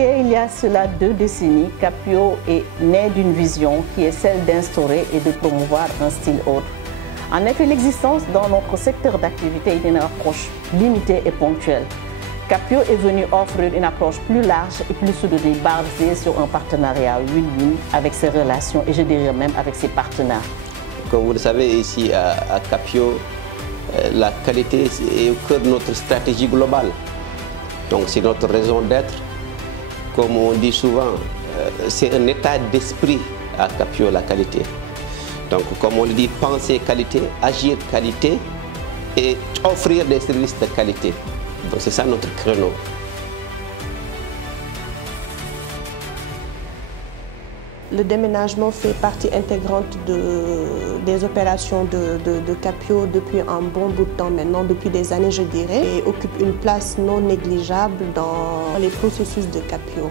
Créé il y a cela 2 décennies, Capio est né d'une vision qui est celle d'instaurer et de promouvoir un style autre. En effet, l'existence dans notre secteur d'activité est d'une approche limitée et ponctuelle. Capio est venu offrir une approche plus large et plus soudée, basée sur un partenariat win-win avec ses relations et je dirais même avec ses partenaires. Comme vous le savez, ici à Capio, la qualité est au cœur de notre stratégie globale. Donc c'est notre raison d'être. Comme on dit souvent, c'est un état d'esprit à Capio, la qualité. Donc comme on le dit, penser qualité, agir qualité et offrir des services de qualité. Donc c'est ça notre créneau. Le déménagement fait partie intégrante des opérations de Capio depuis un bon bout de temps maintenant, depuis des années je dirais, et occupe une place non négligeable dans les processus de Capio.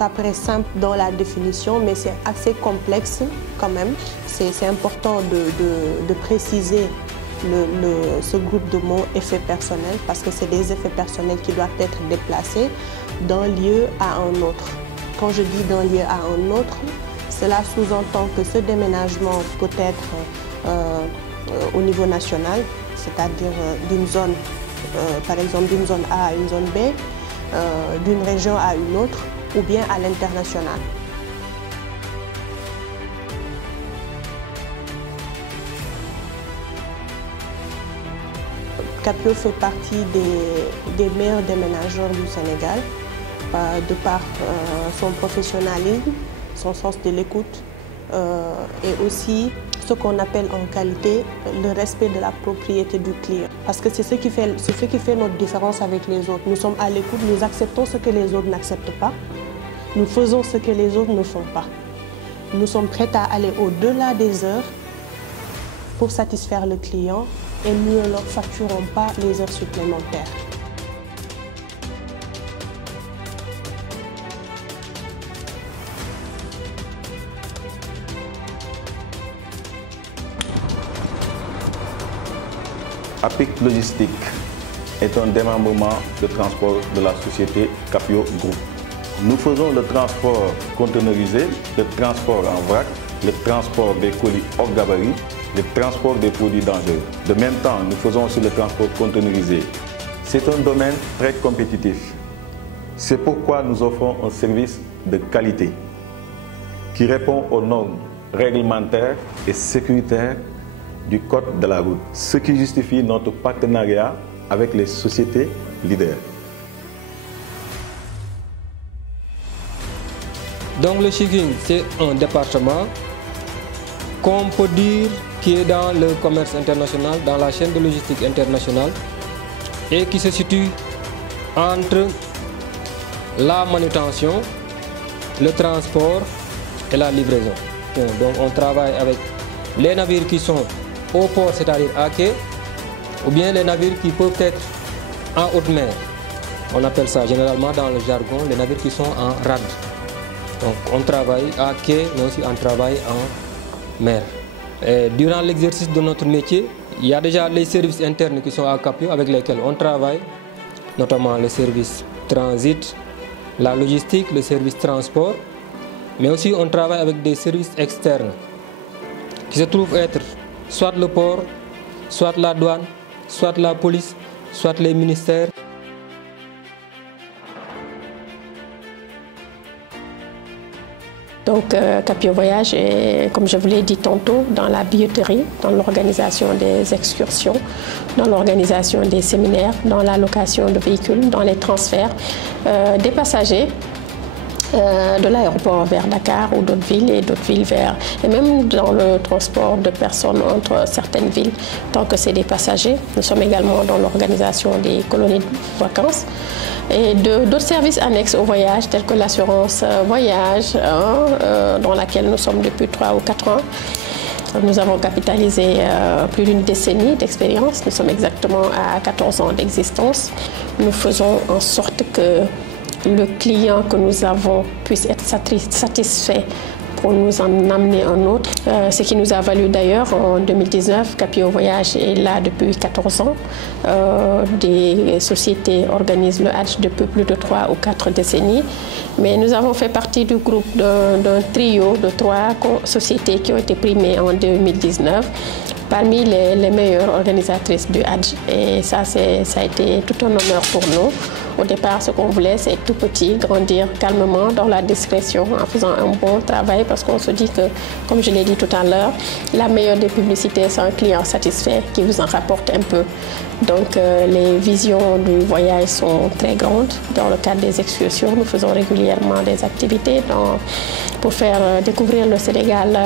Ça paraît simple dans la définition, mais c'est assez complexe quand même. C'est important de préciser ce groupe de mots effets personnels parce que c'est des effets personnels qui doivent être déplacés d'un lieu à un autre. Quand je dis d'un lieu à un autre, cela sous-entend que ce déménagement peut être au niveau national, c'est-à-dire d'une zone, par exemple d'une zone A à une zone B, d'une région à une autre, ou bien à l'international. Capio fait partie des meilleurs déménageurs du Sénégal, de par son professionnalisme, son sens de l'écoute et aussi ce qu'on appelle en qualité le respect de la propriété du client. Parce que c'est ce qui fait notre différence avec les autres. Nous sommes à l'écoute, nous acceptons ce que les autres n'acceptent pas, nous faisons ce que les autres ne font pas. Nous sommes prêts à aller au-delà des heures pour satisfaire le client et nous ne leur facturons pas les heures supplémentaires. APIC Logistique est un démembrement de transport de la société Capio Group. Nous faisons le transport conteneurisé, le transport en vrac, le transport des colis hors gabarit, le transport des produits dangereux. De même temps, nous faisons aussi le transport conteneurisé. C'est un domaine très compétitif. C'est pourquoi nous offrons un service de qualité qui répond aux normes réglementaires et sécuritaires du Code de la route, ce qui justifie notre partenariat avec les sociétés leaders. Donc le shipping, c'est un département qu'on peut dire qui est dans le commerce international, dans la chaîne de logistique internationale et qui se situe entre la manutention, le transport et la livraison. Donc on travaille avec les navires qui sont au port, c'est-à-dire à quai, ou bien les navires qui peuvent être en haute mer. On appelle ça généralement dans le jargon les navires qui sont en rade. Donc on travaille à quai, mais aussi on travaille en mer. Et durant l'exercice de notre métier, il y a déjà les services internes qui sont à Capio avec lesquels on travaille, notamment le service transit, la logistique, le service transport, mais aussi on travaille avec des services externes qui se trouvent être soit le port, soit la douane, soit la police, soit les ministères. Donc Capio Voyage est, comme je vous l'ai dit tantôt, dans la billetterie, dans l'organisation des excursions, dans l'organisation des séminaires, dans la location de véhicules, dans les transferts des passagers de l'aéroport vers Dakar ou d'autres villes et d'autres villes vers... Et même dans le transport de personnes entre certaines villes, tant que c'est des passagers. Nous sommes également dans l'organisation des colonies de vacances et d'autres services annexes au voyage, tels que l'assurance voyage, dans laquelle nous sommes depuis 3 ou 4 ans. Nous avons capitalisé plus d'une décennie d'expérience. Nous sommes exactement à 14 ans d'existence. Nous faisons en sorte que le client que nous avons puisse être satisfait pour nous en amener un autre. Ce qui nous a valu d'ailleurs en 2019, Capio Voyage est là depuis 14 ans. Des sociétés organisent le Hajj depuis plus de 3 ou 4 décennies. Mais nous avons fait partie du groupe d'un trio de 3 sociétés qui ont été primées en 2019 parmi les meilleures organisatrices du Hajj. Et ça a été tout un honneur pour nous. Au départ, ce qu'on voulait, c'est tout petit, grandir calmement, dans la discrétion, en faisant un bon travail, parce qu'on se dit que, comme je l'ai dit tout à l'heure, la meilleure des publicités, c'est un client satisfait qui vous en rapporte un peu. Donc, les visions du voyage sont très grandes. Dans le cadre des excursions, nous faisons régulièrement des activités pour faire découvrir le Sénégal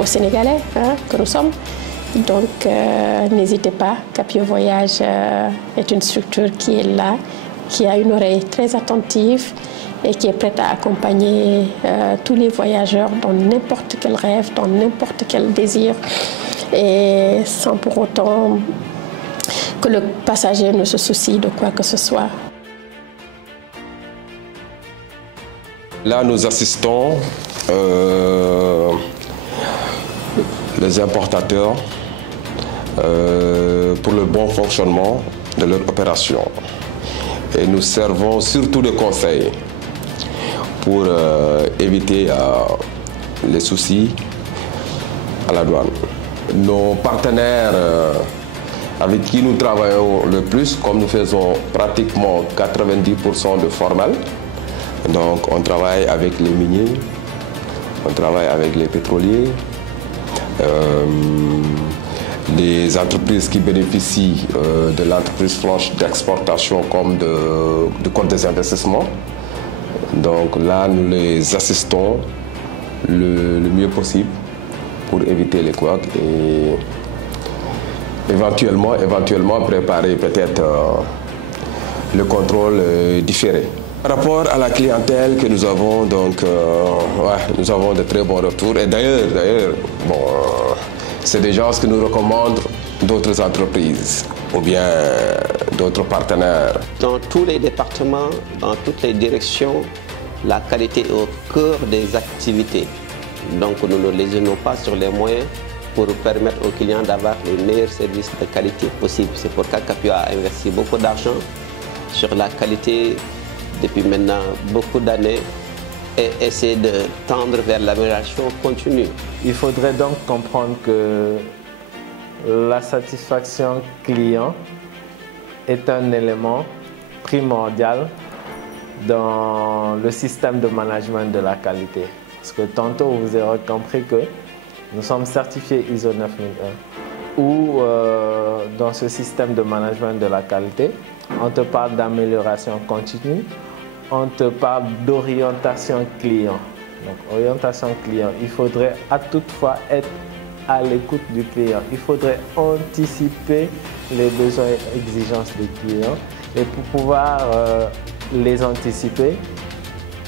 aux Sénégalais que nous sommes. Donc, n'hésitez pas, Capio Voyage est une structure qui est là, qui a une oreille très attentive et qui est prête à accompagner tous les voyageurs dans n'importe quel rêve, dans n'importe quel désir, et sans pour autant que le passager ne se soucie de quoi que ce soit. Là, nous assistons les importateurs pour le bon fonctionnement de leur opération. Et nous servons surtout de conseils pour éviter les soucis à la douane. Nos partenaires avec qui nous travaillons le plus, comme nous faisons pratiquement 90% de formel, donc on travaille avec les miniers, on travaille avec les pétroliers, les entreprises qui bénéficient de l'entreprise franche d'exportation comme de compte des investissements. Donc là, nous les assistons le mieux possible pour éviter les couacs et éventuellement préparer peut-être le contrôle différé. Par rapport à la clientèle que nous avons, donc, nous avons de très bons retours. Et d'ailleurs, c'est des gens que nous recommandent d'autres entreprises ou bien d'autres partenaires. Dans tous les départements, dans toutes les directions, la qualité est au cœur des activités. Donc nous ne lésinons pas sur les moyens pour permettre aux clients d'avoir les meilleurs services de qualité possible. C'est pourquoi Capio a investi beaucoup d'argent sur la qualité depuis maintenant beaucoup d'années et essaie de tendre vers l'amélioration continue. Il faudrait donc comprendre que la satisfaction client est un élément primordial dans le système de management de la qualité. Parce que tantôt vous aurez compris que nous sommes certifiés ISO 9001 où dans ce système de management de la qualité, on te parle d'amélioration continue, on te parle d'orientation client. Donc, orientation client, il faudrait à toute fois être à l'écoute du client. Il faudrait anticiper les besoins et exigences des clients. Et pour pouvoir les anticiper,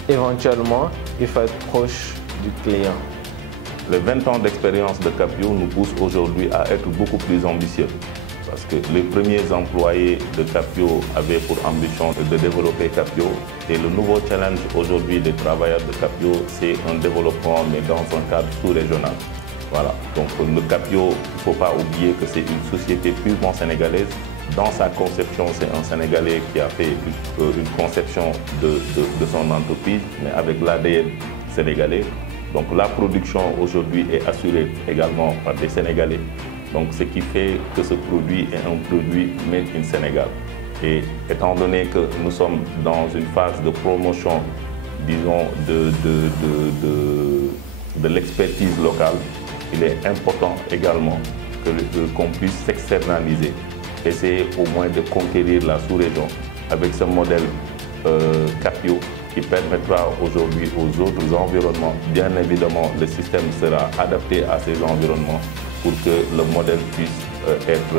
éventuellement, il faut être proche du client. Les 20 ans d'expérience de Capio nous poussent aujourd'hui à être beaucoup plus ambitieux. Parce que les premiers employés de Capio avaient pour ambition de développer Capio. Et le nouveau challenge aujourd'hui des travailleurs de Capio, c'est un développement, mais dans un cadre sous-régional. Voilà. Donc le Capio, il ne faut pas oublier que c'est une société purement sénégalaise. Dans sa conception, c'est un Sénégalais qui a fait une conception de son entreprise, mais avec l'ADN sénégalais. Donc la production aujourd'hui est assurée également par des Sénégalais. Donc ce qui fait que ce produit est un produit made in Sénégal. Et étant donné que nous sommes dans une phase de promotion, disons, de l'expertise locale, il est important également qu'on puisse s'externaliser, essayer au moins de conquérir la sous-région avec ce modèle Capio qui permettra aujourd'hui aux autres environnements. Bien évidemment, le système sera adapté à ces environnements pour que le modèle puisse être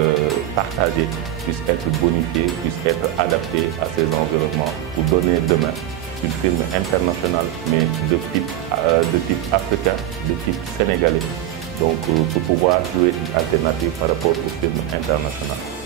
partagé, puisse être bonifié, puisse être adapté à ces environnements pour donner demain une firme internationale, mais de type africain, de type sénégalais. Donc, pour pouvoir jouer une alternative par rapport aux firmes internationales.